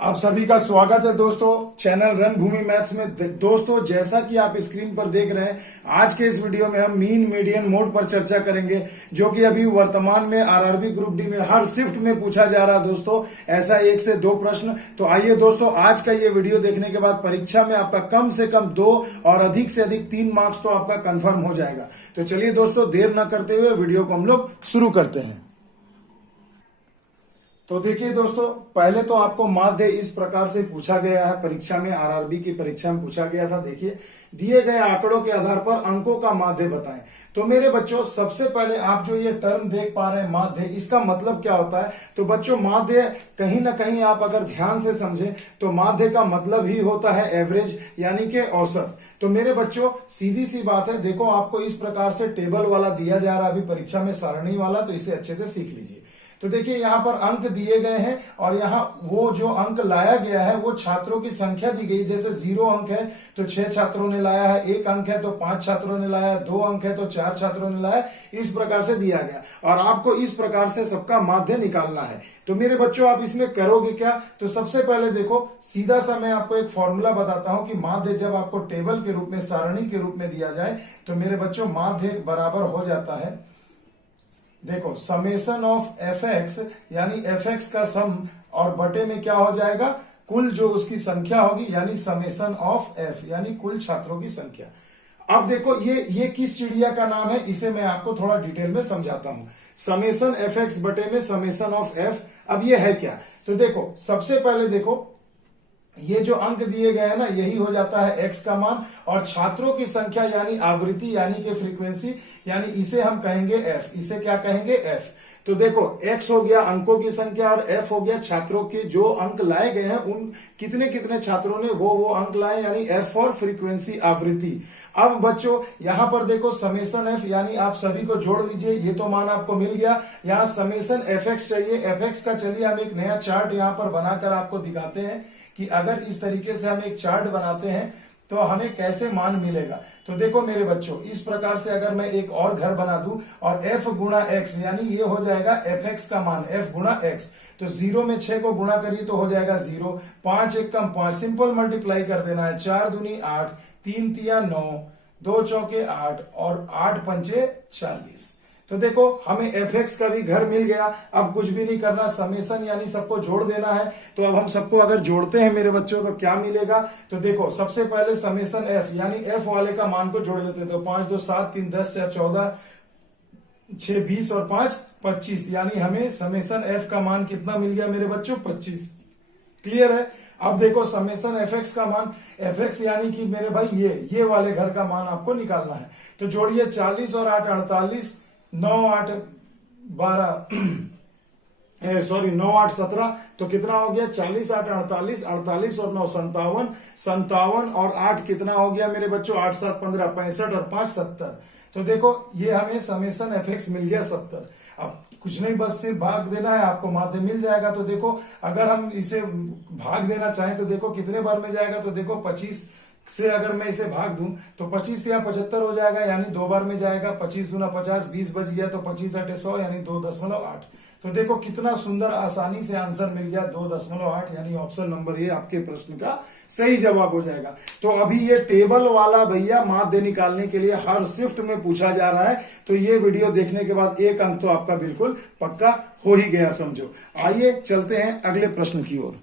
आप सभी का स्वागत है दोस्तों चैनल रणभूमि मैथ्स में। दोस्तों जैसा कि आप स्क्रीन पर देख रहे हैं, आज के इस वीडियो में हम मीन मीडियन मोड पर चर्चा करेंगे, जो कि अभी वर्तमान में आरआरबी ग्रुप डी में हर शिफ्ट में पूछा जा रहा है दोस्तों। ऐसा 1 से 2 प्रश्न। तो आइए दोस्तों, आज का ये वीडियो देखने के बाद परीक्षा में आपका कम से कम 2 और अधिक से अधिक 3 मार्क्स तो आपका कंफर्म हो जाएगा। तो चलिए दोस्तों, देर न करते हुए वीडियो को हम लोग शुरू करते हैं। तो देखिए दोस्तों, पहले तो आपको माध्य इस प्रकार से पूछा गया है, परीक्षा में आरआरबी की परीक्षा में पूछा गया था। देखिए, दिए गए आंकड़ों के आधार पर अंकों का माध्य बताएं। तो मेरे बच्चों, सबसे पहले आप जो ये टर्म देख पा रहे हैं माध्य, इसका मतलब क्या होता है? तो बच्चों, माध्य कहीं ना कहीं आप अगर ध्यान से समझें तो माध्य का मतलब ही होता है एवरेज, यानी कि औसत। तो मेरे बच्चों, सीधी सी बात है, देखो आपको इस प्रकार से टेबल वाला दिया जा रहा है अभी परीक्षा में, सारणी वाला। तो इसे अच्छे से सीख लीजिए। तो देखिए, यहाँ पर अंक दिए गए हैं और यहाँ वो जो अंक लाया गया है वो छात्रों की संख्या दी गई। जैसे 0 अंक है तो 6 छात्रों ने लाया है, 1 अंक है तो 5 छात्रों ने लाया है, 2 अंक है तो 4 छात्रों ने लाया। इस प्रकार से दिया गया और आपको इस प्रकार से सबका माध्य निकालना है। तो मेरे बच्चों, आप इसमें करोगे क्या? तो सबसे पहले देखो, सीधा सा मैं आपको एक फॉर्मूला बताता हूं कि माध्य जब आपको टेबल के रूप में, सारणी के रूप में दिया जाए तो मेरे बच्चों, माध्य बराबर हो जाता है, देखो, समेशन ऑफ एफ एक्स, यानी एफ एक्स का सम और बटे में क्या हो जाएगा, कुल जो उसकी संख्या होगी, यानी समेशन ऑफ एफ, यानी कुल छात्रों की संख्या। अब देखो, ये किस चिड़िया का नाम है, इसे मैं आपको थोड़ा डिटेल में समझाता हूं। समेशन एफ एक्स बटे में समेशन ऑफ एफ। अब ये है क्या? तो देखो, सबसे पहले देखो, ये जो अंक दिए गए हैं ना, यही हो जाता है x का मान, और छात्रों की संख्या यानी आवृत्ति, यानी कि फ्रीक्वेंसी, यानी इसे हम कहेंगे f। इसे क्या कहेंगे? f। तो देखो, x हो गया अंकों की संख्या और f हो गया छात्रों के जो अंक लाए गए हैं, उन कितने कितने छात्रों ने वो अंक लाए, यानी f और फ्रीक्वेंसी, आवृत्ति। अब बच्चों, यहां पर देखो समेशन एफ, यानी आप सभी को जोड़ लीजिए, ये तो मान आपको मिल गया। यहां समेशन एफ एक्स चाहिए, एफ एक्स का। चलिए हम एक नया चार्ट यहां पर बनाकर आपको दिखाते हैं कि अगर इस तरीके से हम एक चार्ट बनाते हैं तो हमें कैसे मान मिलेगा। तो देखो मेरे बच्चों, इस प्रकार से अगर मैं एक और घर बना दूं और f गुणा x, यानी ये हो जाएगा एफ एक्स का मान, f गुणा x। तो 0 में 6 को गुणा करिए तो हो जाएगा 0, 5 एक कम 5, सिंपल मल्टीप्लाई कर देना है। 4 दूनी 8, 3 तिया 9, 2 चौके 8 और 8 पंचे 40। तो देखो, हमें एफ एक्स का भी घर मिल गया। अब कुछ भी नहीं करना, समेशन यानी सबको जोड़ देना है। तो अब हम सबको अगर जोड़ते हैं मेरे बच्चों तो क्या मिलेगा? तो देखो, सबसे पहले समेशन एफ, यानी एफ वाले का मान को जोड़ देते हैं। तो 5 2 7 3 10 4 14 6 20 और 5 25, यानी हमें समेशन एफ का मान कितना मिल गया मेरे बच्चों? 25। क्लियर है? अब देखो, समेशन एफ एक्स का मान, एफ एक्स यानी कि मेरे भाई ये वाले घर का मान आपको निकालना है। तो जोड़िए, 40 और 8 48, 9 8 12 सॉरी 9 8 17, तो कितना हो गया? 40 8 48, 48 और 9 57, 57 और 8 कितना हो गया मेरे बच्चों? 8 7 15, 65 और 5 70। तो देखो, ये हमें समेशन एफ एक्स मिल गया 70। अब कुछ नहीं, बस सिर्फ भाग देना है, आपको माध्य मिल जाएगा। तो देखो, अगर हम इसे भाग देना चाहें तो देखो कितने बार में जाएगा। तो देखो, 25 से अगर मैं इसे भाग दूं तो 25 या 75 हो जाएगा, यानी 2 बार में जाएगा। 25 दूना 50, 20 बच गया, तो 25 8 100, यानी 2.8। तो देखो कितना सुंदर, आसानी से आंसर मिल गया 2.8, यानी ऑप्शन नंबर ए आपके प्रश्न का सही जवाब हो जाएगा। तो अभी ये टेबल वाला भैया माध्य निकालने के लिए हर शिफ्ट में पूछा जा रहा है। तो ये वीडियो देखने के बाद 1 अंक तो आपका बिल्कुल पक्का हो ही गया समझो। आइए चलते हैं अगले प्रश्न की ओर।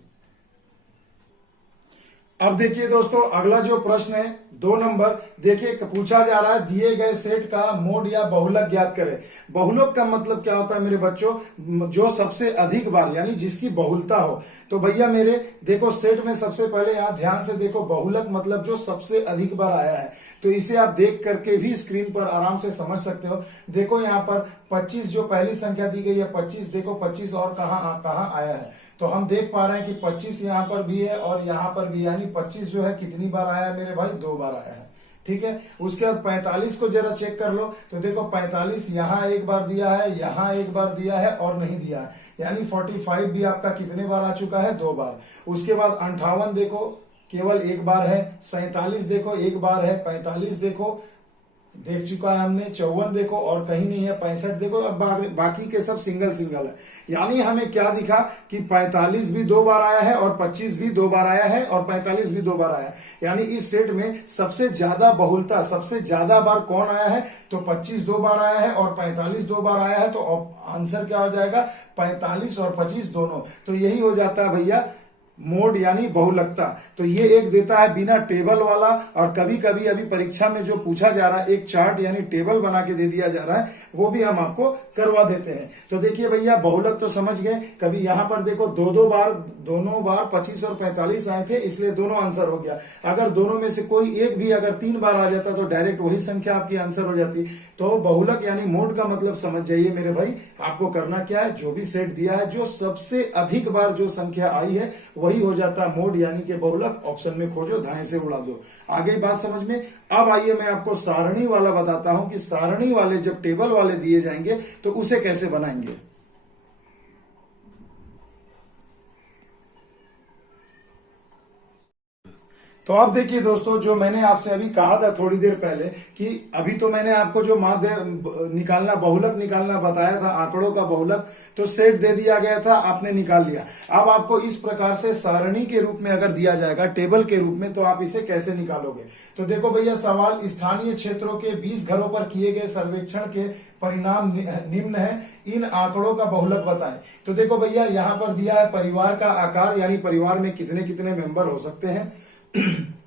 अब देखिए दोस्तों, अगला जो प्रश्न है 2 नंबर, देखिए पूछा जा रहा है, दिए गए सेट का मोड या बहुलक ज्ञात करें। बहुलक का मतलब क्या होता है मेरे बच्चों? जो सबसे अधिक बार, यानी जिसकी बहुलता हो। तो भैया मेरे देखो, सेट में सबसे पहले यहां ध्यान से देखो, बहुलक मतलब जो सबसे अधिक बार आया है। तो इसे आप देख करके भी स्क्रीन पर आराम से समझ सकते हो। देखो यहाँ पर 25 जो पहली संख्या दी गई है 25, देखो 25 और कहां आया है। तो हम देख पा रहे हैं कि 25 यहां पर भी है और यहां पर भी, यानी 25 जो है कितनी बार आया है मेरे भाई? 2 बार आया है। ठीक है, उसके बाद 45 को जरा चेक कर लो। तो देखो, 45 यहां 1 बार दिया है, यहां 1 बार दिया है और नहीं दिया है, यानी 45 भी आपका कितने बार आ चुका है? 2 बार। उसके बाद 58 देखो केवल 1 बार है, 47 देखो 1 बार है, 45 देखो देख चुका है हमने। 54 देखो और कहीं नहीं है। 65 देखो। अब बाकी के सब सिंगल सिंगल है। यानी हमें क्या दिखा कि 45 भी 2 बार आया है और 25 भी 2 बार आया है और 45 भी 2 बार आया है। यानी इस सेट में सबसे ज्यादा बहुलता, सबसे ज्यादा बार कौन आया है? तो 25 2 बार आया है और 45 2 बार आया है। तो आंसर क्या हो जाएगा? 45 और 25 दोनों। तो यही हो जाता है भैया मोड यानी बहुलकता। तो ये एक देता है बिना टेबल वाला, और कभी कभी अभी परीक्षा में जो पूछा जा रहा है एक चार्ट यानी टेबल बना के दे दिया जा रहा है, वो भी हम आपको करवा देते हैं। तो देखिए भैया बहुलक तो समझ गए। कभी यहां पर देखो दोनों बार 25 और 45 आए थे, इसलिए दोनों आंसर हो गया। अगर दोनों में से कोई एक भी अगर 3 बार आ जाता तो डायरेक्ट वही संख्या आपकी आंसर हो जाती। तो बहुलक यानी मोड का मतलब समझ जाइए मेरे भाई। आपको करना क्या है, जो भी सेट दिया है जो सबसे अधिक बार जो संख्या आई है वही हो जाता है मोड यानी कि बहुलक। ऑप्शन में खोजो, दाएं से उड़ा दो। आगे बात समझ में। अब आइए मैं आपको सारणी वाला बताता हूं कि सारणी वाले जब टेबल वाले दिए जाएंगे तो उसे कैसे बनाएंगे। तो अब देखिए दोस्तों, जो मैंने आपसे अभी कहा था थोड़ी देर पहले कि अभी तो मैंने आपको जो माध्य निकालना, बहुलक निकालना बताया था, आंकड़ों का बहुलक, तो सेट दे दिया गया था, आपने निकाल लिया। अब आपको इस प्रकार से सारणी के रूप में अगर दिया जाएगा, टेबल के रूप में, तो आप इसे कैसे निकालोगे। तो देखो भैया, सवाल स्थानीय क्षेत्रों के 20 घरों पर किए गए सर्वेक्षण के परिणाम निम्न है, इन आंकड़ों का बहुलक बताएं। तो देखो भैया, यहाँ पर दिया है परिवार का आकार यानी परिवार में कितने कितने मेंबर हो सकते हैं,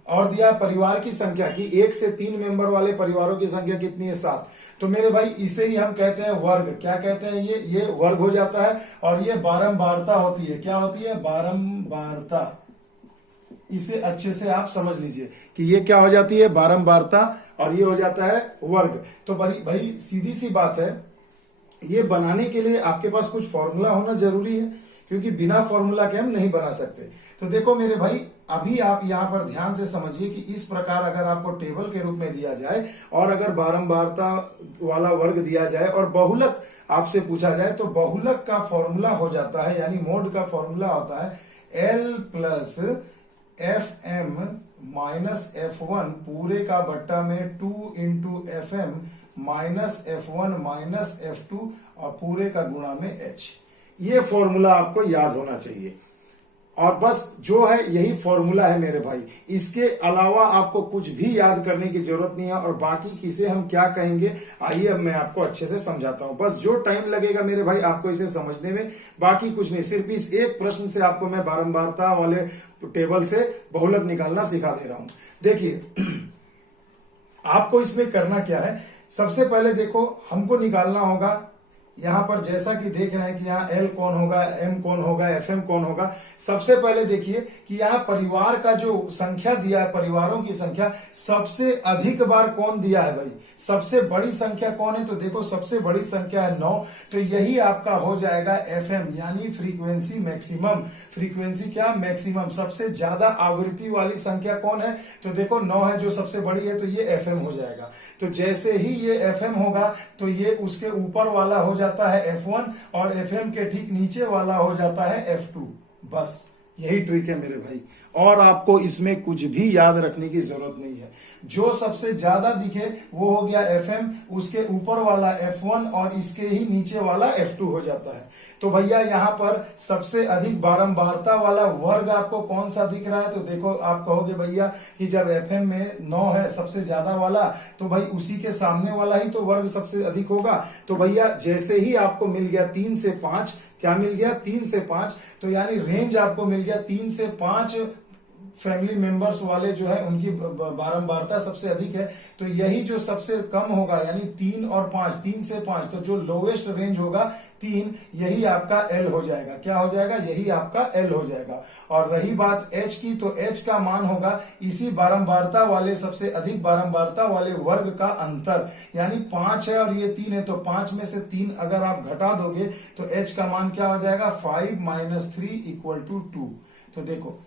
और दिया परिवार की संख्या की 1 से 3 मेंबर वाले परिवारों की संख्या कितनी है, 7। तो मेरे भाई इसे ही हम कहते हैं वर्ग। क्या कहते हैं? ये वर्ग हो जाता है। और ये बारंबारता होती है। क्या होती है? बारंबारता। इसे अच्छे से आप समझ लीजिए कि ये क्या हो जाती है? बारंबारता। और ये हो जाता है वर्ग। तो भाई सीधी सी बात है, ये बनाने के लिए आपके पास कुछ फॉर्मूला होना जरूरी है, क्योंकि बिना फॉर्मूला के हम नहीं बना सकते। तो देखो मेरे भाई, अभी आप यहां पर ध्यान से समझिए कि इस प्रकार अगर आपको टेबल के रूप में दिया जाए और अगर बारंबारता वाला वर्ग दिया जाए और बहुलक आपसे पूछा जाए, तो बहुलक का फॉर्मूला हो जाता है, यानी मोड का फॉर्मूला होता है L plus FM minus F1 पूरे का बट्टा में 2 into FM minus F1 minus F2 और पूरे का गुणा में H। ये फॉर्मूला आपको याद होना चाहिए। और बस जो है यही फॉर्मूला है मेरे भाई। इसके अलावा आपको कुछ भी याद करने की जरूरत नहीं है। और बाकी किसे हम क्या कहेंगे, आइए अब मैं आपको अच्छे से समझाता हूं। बस जो टाइम लगेगा मेरे भाई आपको इसे समझने में, बाकी कुछ नहीं। सिर्फ इस एक प्रश्न से आपको मैं बारंबारता वाले टेबल से बहुलक निकालना सिखा दे रहा हूं। देखिए आपको इसमें करना क्या है, सबसे पहले देखो हमको निकालना होगा, यहां पर जैसा कि देख रहे हैं कि यहाँ L कौन होगा, M कौन होगा, FM कौन होगा। सबसे पहले देखिए कि यहाँ परिवार का जो संख्या दिया है, परिवारों की संख्या, सबसे अधिक बार कौन दिया है भाई, सबसे बड़ी संख्या कौन है। तो देखो सबसे बड़ी संख्या है 9। तो यही आपका हो जाएगा FM यानी फ्रीक्वेंसी मैक्सिमम। फ्रीक्वेंसी क्या? मैक्सिमम। सबसे ज्यादा आवृत्ति वाली संख्या कौन है? तो देखो 9 है जो सबसे बड़ी है, तो ये FM हो जाएगा। तो जैसे ही ये FM होगा तो ये उसके ऊपर वाला हो जाता है F1 और FM के ठीक नीचे वाला हो जाता है F2। बस यही ट्रिक है मेरे भाई, और आपको इसमें कुछ भी याद रखने की जरूरत नहीं है। जो सबसे ज्यादा दिखे वो हो गया FM, उसके ऊपर वाला F1 और इसके ही नीचे वाला F2 हो जाता है। तो भैया यहाँ पर सबसे अधिक बारंबारता वाला वर्ग आपको कौन सा दिख रहा है? तो देखो आप कहोगे भैया कि जब FM में 9 है सबसे ज्यादा वाला, तो भाई उसी के सामने वाला ही तो वर्ग सबसे अधिक होगा। तो भैया जैसे ही आपको मिल गया 3 से 5, क्या मिल गया? 3 से 5। तो यानी रेंज आपको मिल गया 3 से 5 फैमिली मेंबर्स वाले जो है उनकी बारंबारता सबसे अधिक है। तो यही जो सबसे कम होगा यानी 3 और 5, 3 से 5, तो जो लोवेस्ट रेंज होगा 3, यही आपका L हो जाएगा। क्या हो जाएगा? यही आपका L हो जाएगा। और रही बात H की, तो H का मान होगा इसी बारंबारता वाले, सबसे अधिक बारंबारता वाले वर्ग का अंतर। यानी 5 है और ये 3 है, तो 5 में से 3 अगर आप घटा दोगे तो H का मान क्या हो जाएगा? 5 माइनस 3 इक्वल टू 2। तो देखो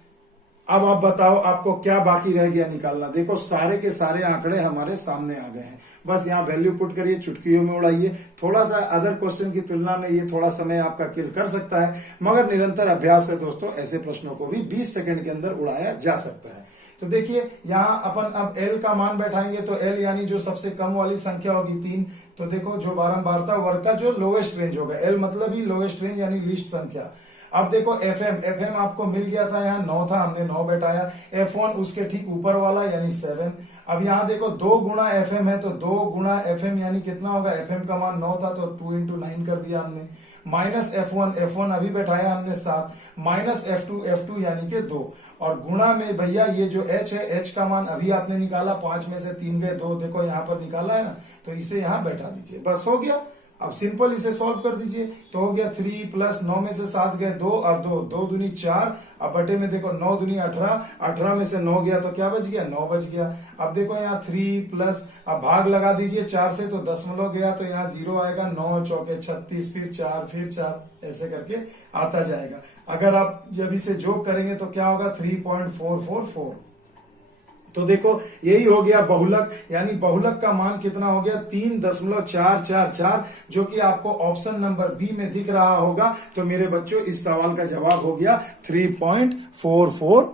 अब आप बताओ आपको क्या बाकी रह गया निकालना। देखो सारे के सारे आंकड़े हमारे सामने आ गए हैं। बस यहाँ वैल्यू पुट करिए, चुटकियों में उड़ाइए। थोड़ा सा अदर क्वेश्चन की तुलना में ये थोड़ा समय आपका किल कर सकता है, मगर निरंतर अभ्यास से दोस्तों ऐसे प्रश्नों को भी 20 सेकंड के अंदर उड़ाया जा सकता है। तो देखिए यहाँ अपन अब एल का मान बैठाएंगे, तो एल यानी जो सबसे कम वाली संख्या होगी 3। तो देखो जो बारंबारता वर्ग का जो लोवेस्ट रेंज होगा, एल मतलब ही लोवेस्ट रेंज यानी लीस्ट संख्या। अब देखो एफ एम आपको मिल गया था, यहाँ 9 था, हमने 9 बैठाया। F1 उसके ठीक ऊपर वाला यानी 7। अब यहाँ देखो 2 गुणा एफ एम है, तो 2 गुणा एफ एम यानी कितना होगा, एफ एम का मान 9 था तो 2 इंटू 9 कर दिया हमने। माइनस F1 अभी बैठाया हमने 7, माइनस F2 यानी कि 2, और गुणा में भैया ये जो H है, H का मान अभी आपने निकाला, 5 में से 3 गए, 2 देखो यहाँ पर निकाला है ना, तो इसे यहाँ बैठा दीजिए, बस हो गया। अब सिंपल इसे सॉल्व कर दीजिए, तो हो गया 3 प्लस 9 में से 7 गए 2 और 2 दूनी 4। अब बटे में देखो 9 दूनी 18, 18 में से 9 गया तो क्या बच गया, 9 बच गया। अब देखो यहाँ 3 प्लस, अब भाग लगा दीजिए 4 से, तो दशमलव गया तो यहाँ 0 आएगा। 9 चौके 36, फिर 4 फिर 4, ऐसे करके आता जाएगा। अगर आप जब इसे जोड़ करेंगे तो क्या होगा, 3.444। तो देखो यही हो गया बहुलक, यानी बहुलक का मान कितना हो गया, 3.444, जो कि आपको ऑप्शन नंबर बी में दिख रहा होगा। तो मेरे बच्चों इस सवाल का जवाब हो गया 3.444।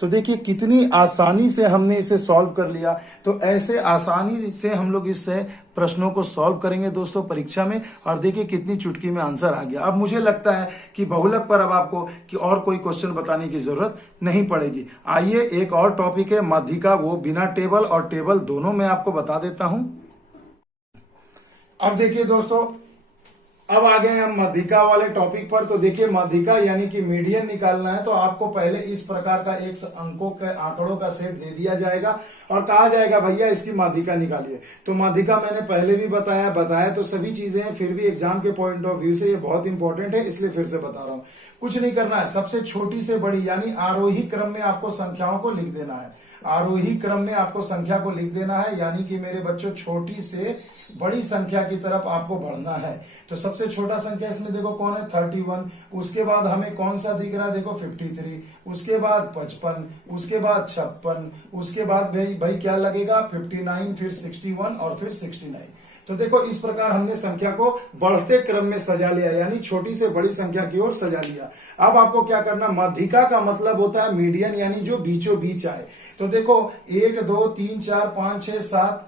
तो देखिए कितनी आसानी से हमने इसे सॉल्व कर लिया। तो ऐसे आसानी से हम लोग इससे प्रश्नों को सॉल्व करेंगे दोस्तों परीक्षा में, और देखिए कितनी चुटकी में आंसर आ गया। अब मुझे लगता है कि बहुलक पर अब आपको कि और कोई क्वेश्चन बताने की जरूरत नहीं पड़ेगी। आइए एक और टॉपिक है माध्यिका, वो बिना टेबल और टेबल दोनों में आपको बता देता हूं। अब देखिए दोस्तों, अब आ गए हम माध्यिका वाले टॉपिक पर। तो देखिए माध्यिका यानी कि मीडियन निकालना है, तो आपको पहले इस प्रकार का एक अंकों के आंकड़ों का सेट दे दिया जाएगा और कहा जाएगा भैया इसकी माध्यिका निकालिए। तो माध्यिका मैंने पहले भी बताया तो सभी चीजें हैं, फिर भी एग्जाम के पॉइंट ऑफ व्यू से ये बहुत इंपॉर्टेंट है, इसलिए फिर से बता रहा हूं। कुछ नहीं करना है, सबसे छोटी से बड़ी यानी आरोही क्रम में आपको संख्याओं को लिख देना है। आरोही क्रम में आपको संख्या को लिख देना है, यानी कि मेरे बच्चों छोटी से बड़ी संख्या की तरफ आपको बढ़ना है। तो सबसे छोटा संख्या इसमें देखो कौन है, 31। उसके बाद हमें कौन सा दिख रहा है, देखो 53। उसके बाद 55, उसके बाद 56, उसके बाद भाई क्या लगेगा, 59, फिर 61 और फिर 69। तो देखो इस प्रकार हमने संख्या को बढ़ते क्रम में सजा लिया, यानी छोटी से बड़ी संख्या की ओर सजा लिया। अब आपको क्या करना, माध्यिका का मतलब होता है मीडियन, यानी जो बीचों बीच आए। तो देखो 1 2 3 4 5 6 7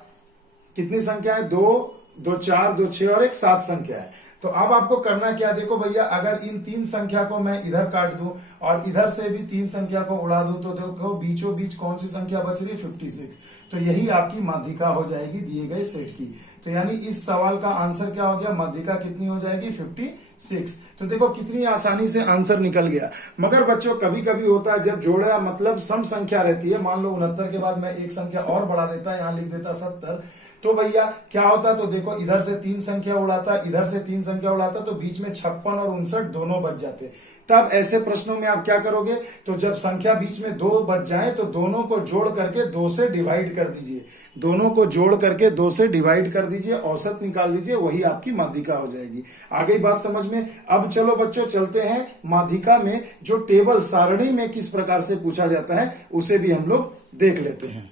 कितनी संख्या है, 2 2 4 2 6 और एक 7 संख्या है। तो अब आपको करना क्या, देखो भैया अगर इन 3 संख्या को मैं इधर काट दूं और इधर से भी 3 संख्या को उड़ा दूं, तो देखो बीचों बीच कौन सी संख्या बच रही है, 56। तो यही आपकी माध्यिका हो जाएगी दिए गए सेट की। तो यानी इस सवाल का आंसर क्या हो गया, माध्यिका कितनी हो जाएगी, 56। तो देखो कितनी आसानी से आंसर निकल गया। मगर बच्चों कभी कभी होता है जब जोड़ा मतलब सम संख्या रहती है, मान लो 69 के बाद मैं एक संख्या और बढ़ा देता, यहां लिख देता 70, तो भैया क्या होता, तो देखो इधर से 3 संख्या उड़ाता, इधर से 3 संख्या उड़ाता, तो बीच में 56 और 59 दोनों बच जाते। तब ऐसे प्रश्नों में आप क्या करोगे, तो जब संख्या बीच में 2 बच जाए तो दोनों को जोड़ करके 2 से डिवाइड कर दीजिए, दोनों को जोड़ करके 2 से डिवाइड कर दीजिए, औसत निकाल दीजिए, वही आपकी माध्यिका हो जाएगी। आ गई बात समझ में। अब चलो बच्चों चलते हैं माध्यिका में जो टेबल सारणी में किस प्रकार से पूछा जाता है उसे भी हम लोग देख लेते हैं।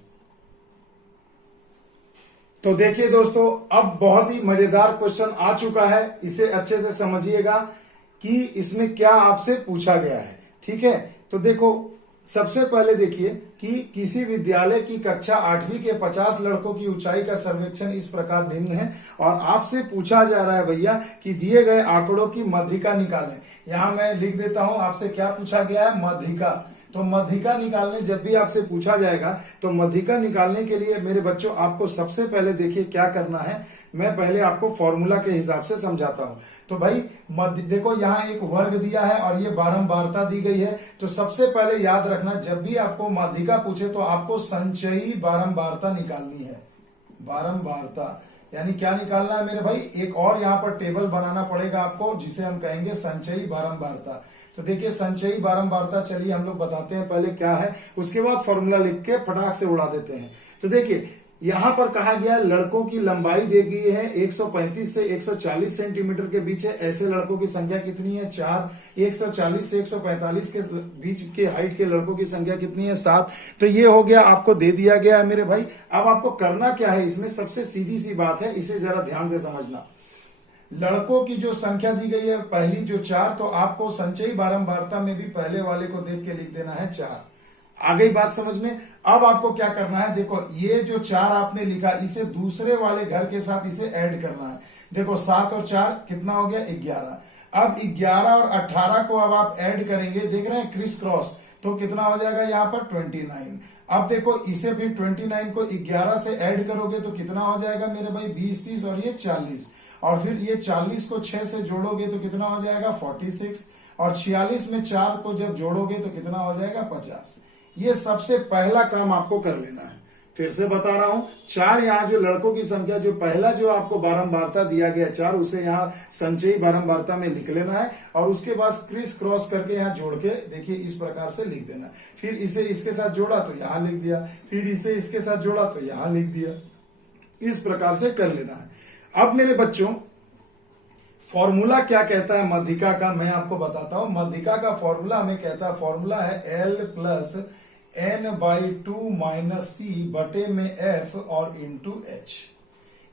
तो देखिए दोस्तों, अब बहुत ही मजेदार क्वेश्चन आ चुका है, इसे अच्छे से समझिएगा कि इसमें क्या आपसे पूछा गया है। ठीक है, तो देखो सबसे पहले देखिए कि किसी विद्यालय की कक्षा 8वीं के 50 लड़कों की ऊंचाई का सर्वेक्षण इस प्रकार निम्न है, और आपसे पूछा जा रहा है भैया कि दिए गए आंकड़ों की माध्यिका निकालें। यहां मैं लिख देता हूं, आपसे क्या पूछा गया है, माध्यिका। तो माध्यिका निकालने जब भी आपसे पूछा जाएगा, तो माध्यिका निकालने के लिए मेरे बच्चों आपको सबसे पहले देखिए क्या करना है, मैं पहले आपको फॉर्मूला के हिसाब से समझाता हूं। तो भाई देखो यहाँ एक वर्ग दिया है और ये बारंबारता दी गई है। तो सबसे पहले याद रखना, जब भी आपको माध्यिका पूछे तो आपको संचयी बारंबारता निकालनी है। बारंबारता यानी क्या निकालना है मेरे भाई, एक और यहाँ पर टेबल बनाना पड़ेगा आपको, जिसे हम कहेंगे संचयी बारंबारता। तो देखिए संचयी बारंबारता, चलिए हम लोग बताते हैं पहले क्या है, उसके बाद फॉर्मूला लिख के फटाक से उड़ा देते हैं। तो देखिए यहां पर कहा गया लड़कों की लंबाई दी गई है 135 से 140 सेंटीमीटर के बीच है। ऐसे लड़कों की संख्या कितनी है, 4। 140 से 145 के बीच के हाइट के लड़कों की संख्या कितनी है, 7। तो ये हो गया, आपको दे दिया गया है मेरे भाई। अब आपको करना क्या है, इसमें सबसे सीधी सी बात है, इसे जरा ध्यान से समझना। लड़कों की जो संख्या दी गई है पहली जो 4, तो आपको संचयी बारंबारता में भी पहले वाले को देख के लिख देना है 4। आ गई बात समझ में। अब आपको क्या करना है, देखो ये जो 4 आपने लिखा इसे दूसरे वाले घर के साथ इसे ऐड करना है। देखो 7 और 4 कितना हो गया 11। अब 11 और 18 को अब आप ऐड करेंगे, देख रहे हैं क्रिस क्रॉस, तो कितना हो जाएगा यहाँ पर 29। अब देखो इसे फिर 29 को 11 से ऐड करोगे तो कितना हो जाएगा मेरे भाई 20 30 और ये 40, और फिर ये 40 को 6 से जोड़ोगे तो कितना हो जाएगा 46, और 46 में 4 को जब जोड़ोगे तो कितना हो जाएगा 50। ये सबसे पहला काम आपको कर लेना है। फिर से बता रहा हूं, 4 यहाँ जो लड़कों की संख्या जो पहला जो आपको बारंबारता दिया गया 4, उसे यहाँ संचयी बारंबारता में लिख लेना है, और उसके बाद क्रिस क्रॉस करके यहाँ जोड़ के देखिए इस प्रकार से लिख देना। फिर इसे इसके साथ जोड़ा तो यहाँ लिख दिया, फिर इसे इसके साथ जोड़ा तो यहाँ लिख दिया, इस प्रकार से कर लेना है। अब मेरे बच्चों फॉर्मूला क्या कहता है मध्यिका का, मैं आपको बताता हूं। मध्यिका का फॉर्मूला हमें कहता है, फॉर्मूला है L प्लस n/2 माइनस सी बटे में F और इंटू H।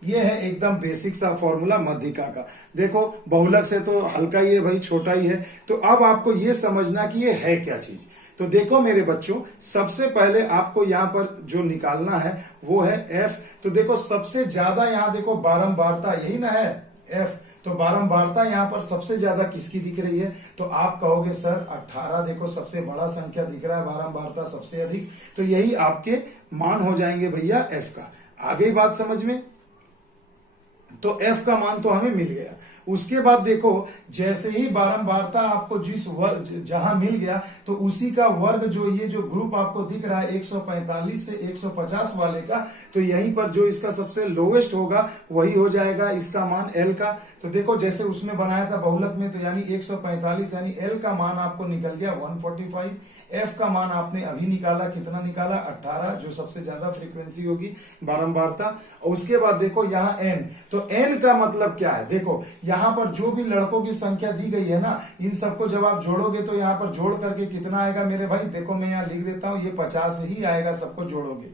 ये है एकदम बेसिक सा फॉर्मूला मध्यिका का। देखो बहुलक से तो हल्का ही है भाई, छोटा ही है। तो अब आपको ये समझना कि ये है क्या चीज। तो देखो मेरे बच्चों, सबसे पहले आपको यहाँ पर जो निकालना है वो है F। तो देखो सबसे ज्यादा यहाँ देखो बारंबारता यही ना है F, तो बारंबारता यहां पर सबसे ज्यादा किसकी दिख रही है, तो आप कहोगे सर 18। देखो सबसे बड़ा संख्या दिख रहा है, बारंबारता सबसे अधिक, तो यही आपके मान हो जाएंगे भैया F का। आ गई बात समझ में। तो F का मान तो हमें मिल गया। उसके बाद देखो जैसे ही बारंबारता आपको जिस वर्ग जहां मिल गया तो उसी का वर्ग जो ये जो ग्रुप आपको दिख रहा है 145 से 150 वाले का, तो यहीं पर जो इसका सबसे लोवेस्ट होगा वही हो जाएगा इसका मान L का। तो देखो जैसे उसमें बनाया था बहुलक में, तो यानी 145 यानी L का मान आपको निकल गया 145। F का मान आपने अभी निकाला, कितना निकाला 18, जो सबसे ज्यादा फ्रीक्वेंसी होगी बारंबारता। और उसके बाद देखो यहाँ N, तो N का मतलब क्या है, देखो यहाँ पर जो भी लड़कों की संख्या दी गई है ना, इन सबको जब आप जोड़ोगे तो यहाँ पर जोड़ करके कितना आएगा मेरे भाई, देखो मैं यहाँ लिख देता हूं, ये 50 ही आएगा सबको जोड़ोगे,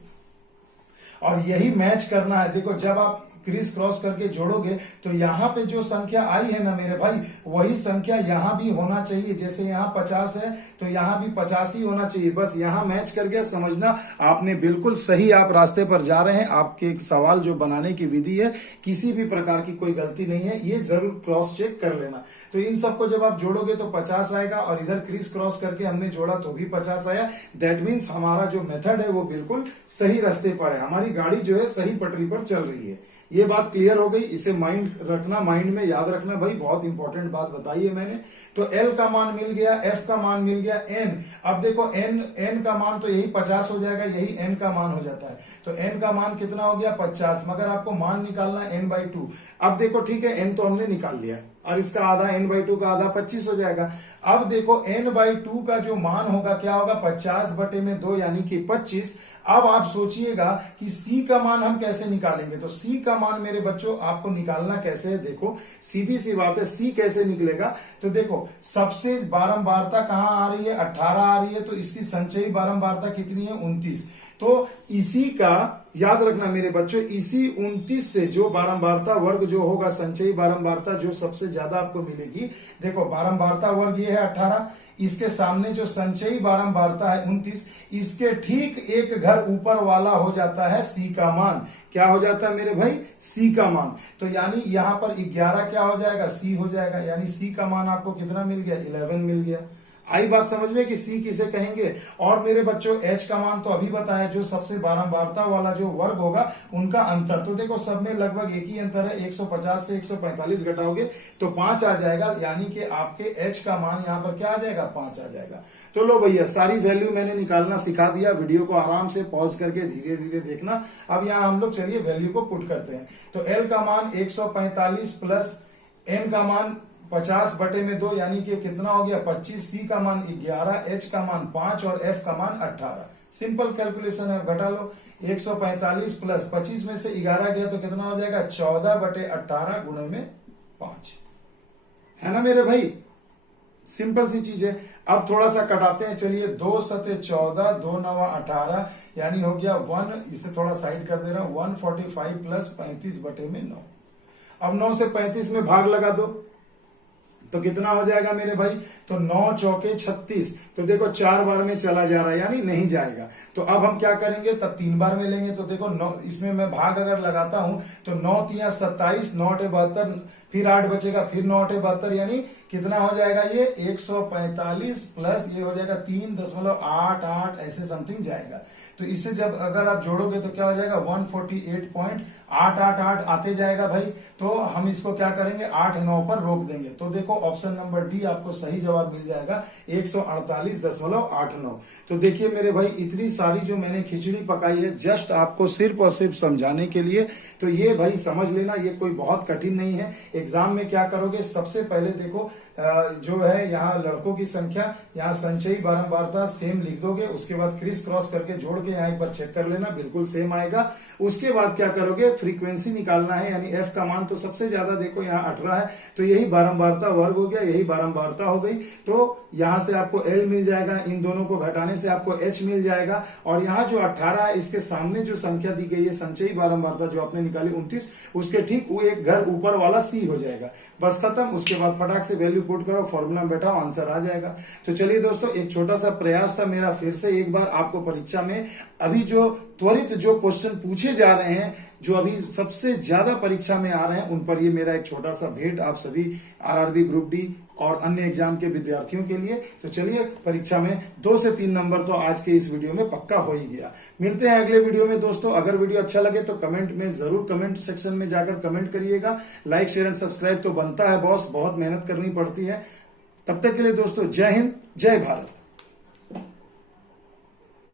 और यही मैच करना है। देखो जब आप क्रिस क्रॉस करके जोड़ोगे तो यहाँ पे जो संख्या आई है ना मेरे भाई, वही संख्या यहाँ भी होना चाहिए। जैसे यहाँ 50 है तो यहाँ भी 50 ही होना चाहिए, बस यहाँ मैच कर गया। समझना आपने बिल्कुल सही, आप रास्ते पर जा रहे हैं। आपके एक सवाल जो बनाने की विधि है, किसी भी प्रकार की कोई गलती नहीं है, ये जरूर क्रॉस चेक कर लेना। तो इन सबको जब आप जोड़ोगे तो 50 आएगा, और इधर क्रिस क्रॉस करके हमने जोड़ा तो भी 50 आया। दैट मीन्स हमारा जो मेथड है वो बिल्कुल सही रास्ते पर है, हमारी गाड़ी जो है सही पटरी पर चल रही है। ये बात क्लियर हो गई, इसे माइंड रखना, माइंड में याद रखना भाई, बहुत इंपॉर्टेंट बात बताई है मैंने। तो L का मान मिल गया, F का मान मिल गया, N। अब देखो N का मान तो यही 50 हो जाएगा, यही N का मान हो जाता है। तो N का मान कितना हो गया 50, मगर आपको मान निकालना है n/2। अब देखो ठीक है, N तो हमने निकाल लिया, और इसका आधा n/2 का आधा 25 हो जाएगा। अब देखो n/2 का जो मान होगा क्या होगा 50/2 यानी कि 25। अब आप सोचिएगा कि C का मान हम कैसे निकालेंगे। तो C का मान मेरे बच्चों आपको निकालना कैसे है, देखो सीधी सी बात है, C कैसे निकलेगा। तो देखो सबसे बारंबारता कहां आ रही है 18 आ रही है, तो इसकी संचयी बारंबारता कितनी है 29। तो इसी का याद रखना मेरे बच्चों, इसी 29 से जो बारंबारता वर्ग जो होगा, संचयी बारंबारता जो सबसे ज्यादा आपको मिलेगी। देखो बारंबारता वर्ग ये है 18, इसके सामने जो संचयी बारंबारता है 29, इसके ठीक एक घर ऊपर वाला हो जाता है C का मान। क्या हो जाता है मेरे भाई, C का मान। तो यानी यहां पर 11 क्या हो जाएगा, C हो जाएगा, यानी C का मान आपको कितना मिल गया 11 मिल गया। आई बात समझ में कि C किसे कहेंगे। और मेरे बच्चों H का मान तो अभी बताया, जो सबसे बारंबारता वाला जो वर्ग होगा उनका अंतर। तो देखो सब में लगभग एक ही अंतर है, 150 से 145 घटाओगे तो 5 आ जाएगा, यानी कि आपके H का मान यहाँ पर क्या आ जाएगा 5 आ जाएगा। तो लो भैया सारी वैल्यू मैंने निकालना सिखा दिया, वीडियो को आराम से पॉज करके धीरे धीरे देखना। अब यहाँ हम लोग चलिए वैल्यू को पुट करते हैं। तो L का मान 145 प्लस N का मान 50/2 यानी कि कितना हो गया 25, C का मान 11, H का मान 5 और F का मान 18। सिंपल कैलकुलेशन है, घटा लो। 145 प्लस 25 में से 11 गया तो कितना हो जाएगा 14/18 गुणे में 5, है ना मेरे भाई। सिंपल सी चीज है। अब थोड़ा सा कटाते हैं, चलिए 2 सते 14, 2 9 18, यानी हो गया 1, इसे थोड़ा साइड कर दे रहा हूं, 145 प्लस 35/9। अब 9 से 35 में भाग लगा दो तो कितना हो जाएगा मेरे भाई, तो 9 चौके 36, तो देखो 4 बार में चला जा रहा है यानी नहीं जाएगा। तो अब हम क्या करेंगे, तब 3 बार में लेंगे। तो देखो 9, इसमें मैं भाग अगर लगाता हूं तो 9 तिया 27, 9 8 72, फिर 8 बचेगा, फिर 9 8 72, यानी कितना हो जाएगा ये 145 प्लस ये हो जाएगा 3.88 ऐसे समथिंग जाएगा। तो इससे जब अगर आप जोड़ोगे तो क्या हो जाएगा 148.888 आते जाएगा भाई। तो हम इसको क्या करेंगे 8 9 पर रोक देंगे। तो देखो ऑप्शन नंबर डी आपको सही जवाब मिल जाएगा 148.89। तो देखिए मेरे भाई इतनी सारी जो मैंने खिचड़ी पकाई है जस्ट आपको सिर्फ और सिर्फ समझाने के लिए। तो ये भाई समझ लेना, ये कोई बहुत कठिन नहीं है। एग्जाम में क्या करोगे, सबसे पहले देखो जो है यहाँ लड़कों की संख्या, यहाँ संचयी बारंबारता सेम लिख दोगे, उसके बाद क्रिस क्रॉस करके जोड़ के यहाँ एक बार चेक कर लेना, बिल्कुल सेम आएगा। उसके बाद क्या करोगे, फ्रीक्वेंसी निकालना है, यानी एफ का मान तो सबसे ज्यादा देखो यहाँ 18 है, तो यही बारंबारता वर्ग हो गया, यही बारंबारता हो गई। तो यहां से आपको एल मिल जाएगा, इन दोनों को घटाने से आपको एच मिल जाएगा। और यहाँ जो 18 है इसके सामने जो संख्या दी गई है संचयी बारंबारता जो आपने निकाली 29, उसके ठीक वो एक घर ऊपर वाला सी हो जाएगा, बस खत्म। उसके बाद फटाक से वैल्यू पुट करो, फॉर्मूला में बैठाओ, आंसर आ जाएगा। तो चलिए दोस्तों, एक छोटा सा प्रयास था मेरा, फिर से एक बार आपको परीक्षा में अभी जो त्वरित जो क्वेश्चन पूछे जा रहे हैं, जो अभी सबसे ज्यादा परीक्षा में आ रहे हैं, उन पर ये मेरा एक छोटा सा भेंट आप सभी आरआरबी ग्रुप डी और अन्य एग्जाम के विद्यार्थियों के लिए। तो चलिए, परीक्षा में 2 से 3 नंबर तो आज के इस वीडियो में पक्का हो ही गया। मिलते हैं अगले वीडियो में दोस्तों। अगर वीडियो अच्छा लगे तो कमेंट में जरूर, कमेंट सेक्शन में जाकर कमेंट करिएगा। लाइक शेयर एंड सब्सक्राइब तो बनता है बॉस, बहुत मेहनत करनी पड़ती है। तब तक के लिए दोस्तों, जय हिंद, जय भारत।